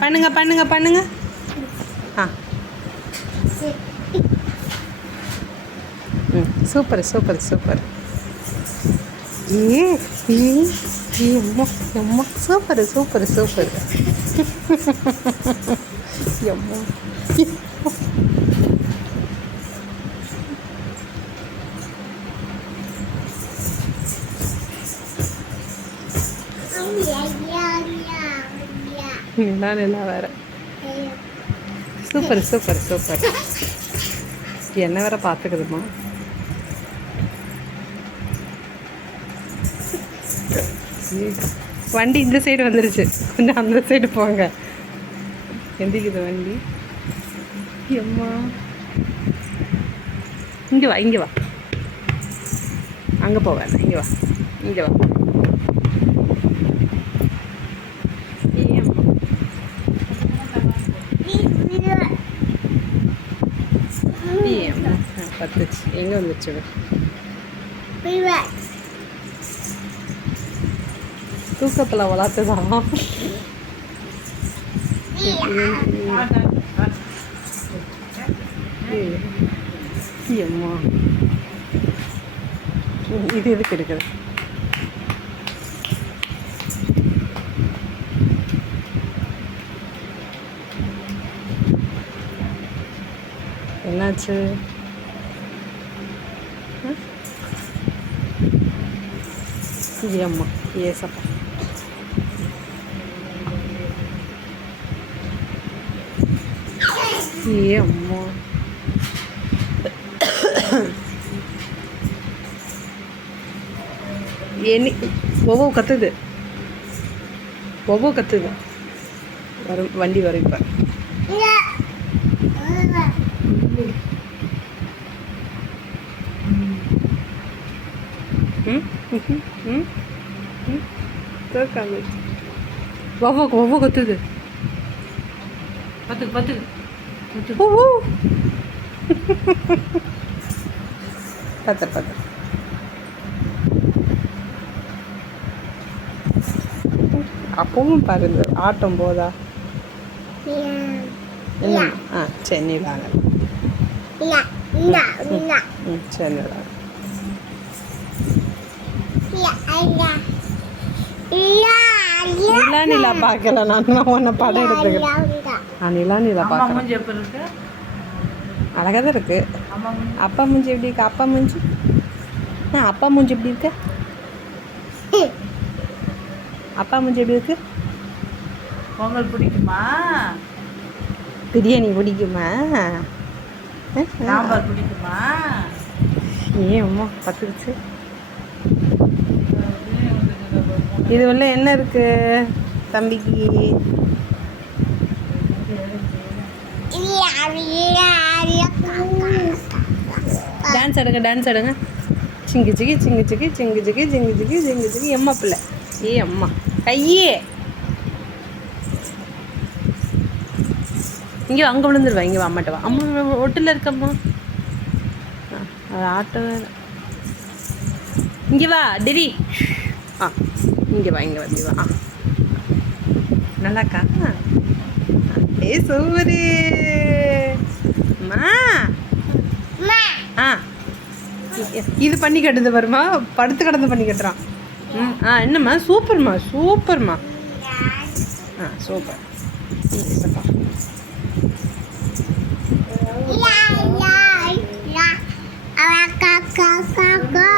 பண்ணுங்க பண்ணுங்க பண்ணுங்க. ஆ ம், சூப்பர் சூப்பர் சூப்பர். ஏ ஏ ஏ அம்மா அம்மா, சூப்பர் சூப்பர் சூப்பர். அம்மா நிலா நிலா வேற. Super super super. என்ன வேற பார்த்துக்குதுமா. வண்டி இந்த சைடு வந்துருச்சு, கொஞ்சம் அந்த சைடு போங்க. எந்திக்குது வண்டி. அம்மா இங்கே வா இங்கே வா, அங்கே போவேன், இங்கே வா இங்கே வா. பத்துச்சு, எங்கே வந்துச்சு? தூக்கத்தில் வளர்த்துதான். அம்மா இது எதுக்கு எடுக்குது? என்னாச்சு? அம்மா ஏசப்பா. அம்மா என்ன ஒவ்வொரு கத்துது, ஒவ்வொரு கத்துது. வரும் வண்டி வரும் இப்போ. ஒவ்வொரு கத்துது. பத்து பத்து பத்து பத்து. அப்பவும் பாருங்க ஆட்டம் போதா. ஆ சரி நிலாங்க. சரி நிலா. நிலா நிலா பார்க்கல நான், உன்னை படம் எடுத்துக்கிறேன். நிலா நிலா பார்க்க அழகாக தான் இருக்கு. அப்பா மூஞ்சி எப்படி இருக்கு? அப்பா மூஞ்சி அப்பா மூஞ்சி எப்படி இருக்கு? அப்பா மூஞ்சி எப்படி இருக்கு? பொங்கல் பிடிக்குமா? பிரியாணி பிடிக்குமா? சாம்பார் பிடிக்குமா? அம்மா பத்துக்குச்சு. இது உள்ள என்ன இருக்கு தம்பிக்கு? டான்ஸ் ஆடுங்க டான்ஸ் ஆடுங்க. சிங்கு சிக்கி சிங்கு சிக்கி சிங்கு சிக்கி சிங்கு சிக்கி சிங்கு சிக்கி. எம்மா பிள்ளை. அம்மா கையே இங்கே அங்கே விழுந்துருவா. இங்கே வா அம்மாட்ட வா. அம்மா ஒட்டில் இருக்கம்மா. ஆட்டோ வேறு. இங்கே வா டெரி. இங்கே வா இங்கே வந்து வா. நல்லாக்கா? சூப்பரு மா. இது பண்ணி கட்டுது வருமா, படுத்து கிடந்து பண்ணி கட்டுறான். என்னம்மா சூப்பர்மா சூப்பர்மா. Super. La la la, la, la, la, la, la, la,